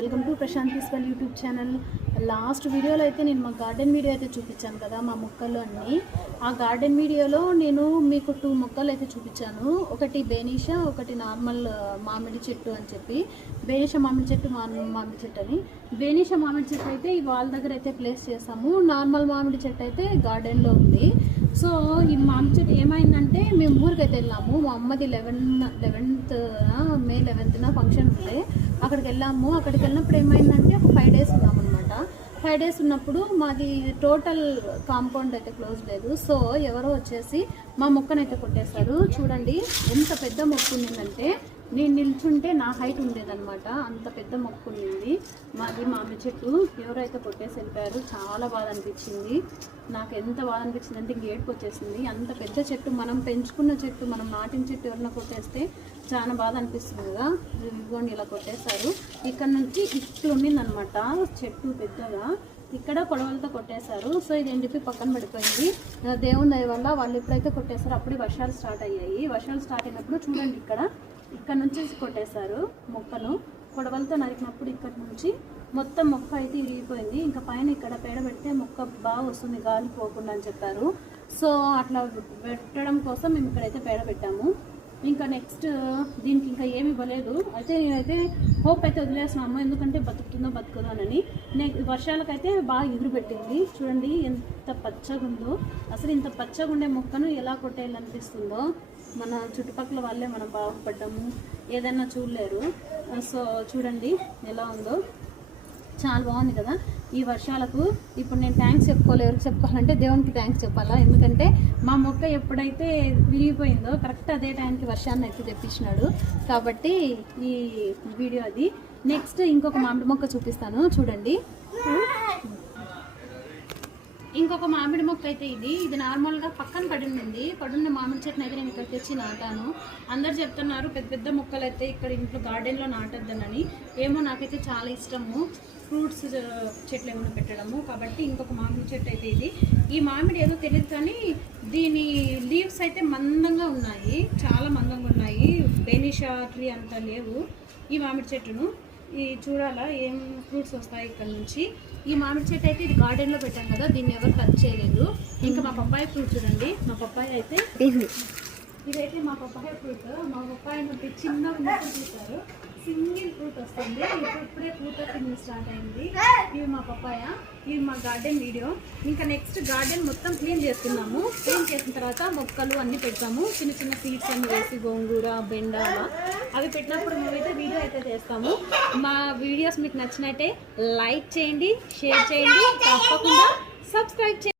Welcome to Prashanti spell YouTube channel. Last వీడియోలో అయితే నేను మా గార్డెన్ వీడియో అయితే చూపించాను కదా, మా మొక్కలు అన్నీ. ఆ గార్డెన్ వీడియోలో నేను మీకు 2 మొక్కలు అయితే చూపించాను. ఒకటి బేనిషా, ఒకటి నార్మల్ మామిడి చెట్టు అని చెప్పి. బేనిషా మామిడి చెట్టు, మామిడి చెట్టు అని. బేనిషా మామిడి చెట్టు అయితే ఈ వాల్ దగ్గర అయితే ప్లేస్ చేసాము. నార్మల్ మామిడి చెట్టు అయితే గార్డెన్లో ఉంది. సో ఈ మామిడి చెట్టు ఏమైందంటే, మేము ఊరికైతే వెళ్ళాము. మా అమ్మది 11th మే 11th ఫంక్షన్ ఉంటే అక్కడికి వెళ్ళాము. అక్కడికి వెళ్ళినప్పుడు ఏమైందంటే ఒక 5 days ఉన్నామన్నమాట. 5 days ఉన్నప్పుడు మాది టోటల్ కాంపౌండ్ అయితే క్లోజ్ లేదు. సో ఎవరో వచ్చేసి మా మొక్కనైతే కొట్టేశారు. చూడండి ఎంత పెద్ద మొక్క ఉండిందంటే, నేను నిల్చుంటే నా హైట్ ఉండేదన్నమాట, అంత పెద్ద మొక్క ఉండింది మాది మామిడి చెట్టు. ఎవరైతే కొట్టేసి వెళ్ళిపోయారు. చాలా బాధ అనిపించింది నాకు. ఎంత బాధ అనిపించింది అంటే ఇంక ఏడుపు వచ్చేసింది. అంత పెద్ద చెట్టు, మనం పెంచుకున్న చెట్టు, మనం నాటిన చెట్టు ఎవరైనా కొట్టేస్తే చాలా బాధ అనిపిస్తుంది కదా. ఇదిగోండి ఇలా కొట్టేశారు. ఇక్కడ నుంచి ఇట్లు ఉండిందనమాట చెట్టు పెద్దగా. ఇక్కడ కొడవలతో కొట్టేశారు. సో ఇదేం చెప్పి పక్కన పడిపోయింది. దేవుని దయ వల్ల వాళ్ళు ఎప్పుడైతే కొట్టేశారో అప్పుడే వర్షాలు స్టార్ట్ అయ్యాయి. వర్షాలు స్టార్ట్ అయినప్పుడు చూడండి ఇక్కడ నుంచి కొట్టేశారు మొక్కను. కొడవలతో నరికినప్పుడు ఇక్కడ నుంచి మొత్తం మొక్క అయితే ఇరిగిపోయింది. ఇంకా పైన ఇక్కడ పేడ పెడితే మొక్క బాగా వస్తుంది, గాలి పోకుండా అని చెప్పారు. సో అట్లా పెట్టడం కోసం మేము ఇక్కడైతే పేడ పెట్టాము. ఇంకా నెక్స్ట్ దీనికి ఇంకా ఏమి ఇవ్వలేదు. అయితే నేనైతే హోప్ అయితే వదిలేస్తున్నాము, ఎందుకంటే బతుకుతుందో బతుకుదో అని. వర్షాలకైతే బాగా ఎగురు పెట్టింది. చూడండి ఎంత పచ్చగా ఉందో. అసలు ఇంత పచ్చగా ఉండే మొక్కను ఎలా కొట్టేయాలనిపిస్తుందో. మన చుట్టుపక్కల వాళ్ళే మనం బాగుపడ్డాము, ఏదైనా చూడలేరు. సో చూడండి ఎలా ఉందో, చాలా బాగుంది కదా. ఈ వర్షాలకు ఇప్పుడు నేను థ్యాంక్స్ చెప్పుకోవాలి. ఎవరికి చెప్పుకోవాలంటే దేవునికి థ్యాంక్స్ చెప్పాలా, ఎందుకంటే మా మొక్క ఎప్పుడైతే విరిగిపోయిందో కరెక్ట్ అదే టైంకి వర్షాన్ని అయితే తెప్పించినాడు. కాబట్టి ఈ వీడియో అది. నెక్స్ట్ ఇంకొక మామిడి మొక్క చూపిస్తాను చూడండి. ఇంకొక మామిడి మొక్క అయితే ఇది నార్మల్గా పక్కన పడున్న మామిడి చెట్టుని అయితే నేను ఇక్కడ తెచ్చి నాటాను. అందరు చెప్తున్నారు పెద్ద పెద్ద మొక్కలు అయితే ఇక్కడ ఇంట్లో గార్డెన్లో నాటొద్దనని. ఏమో నాకైతే చాలా ఇష్టము ఫ్రూట్స్ చెట్లు ఏమైనా పెట్టడము. కాబట్టి ఇంకొక మామిడి చెట్టు అయితే ఇది. ఈ మామిడి ఏదో తెలియదు కానీ దీని లీవ్స్ అయితే మందంగా ఉన్నాయి, చాలా మందంగా ఉన్నాయి. బేనిషా ట్రీ అంతా లేవు ఈ మామిడి చెట్టును. ఈ చూడాలా ఏం ఫ్రూట్స్ వస్తాయి ఇక్కడ నుంచి. ఈ మామిడి చెట్టు అయితే ఇది గార్డెన్లో పెట్టాం కదా, దీన్ని ఎవరు కట్ చేయలేదు. ఇంకా మా పప్పాయ ఫ్రూట్ చూడండి. మా పప్పాయ అయితే ఇదైతే మా పప్పాయ ఫ్రూట్. మా పప్పాయ చిన్నగా ఉన్నప్పుడు చూసారు, సింగిల్ ఫ్రూట్ వస్తుంది. ఇప్పుడే ఫ్రూట్ కింద స్టార్ట్ అయింది. ఇవి మా పప్పాయ. ఇది మా గార్డెన్ వీడియో. ఇంకా నెక్స్ట్ గార్డెన్ మొత్తం క్లీన్ చేస్తున్నాము. క్లీన్ చేసిన తర్వాత మొక్కలు అన్నీ పెడతాము. చిన్న చిన్న సీడ్స్ అన్ని వేసి, గోంగూర, బెండ అవి పెట్టినప్పుడు మేమైతే వీడియో అయితే చేస్తాము. మా వీడియోస్ మీకు నచ్చినట్టే లైక్ చేయండి, షేర్ చేయండి, తప్పకుండా సబ్స్క్రైబ్ చేయండి.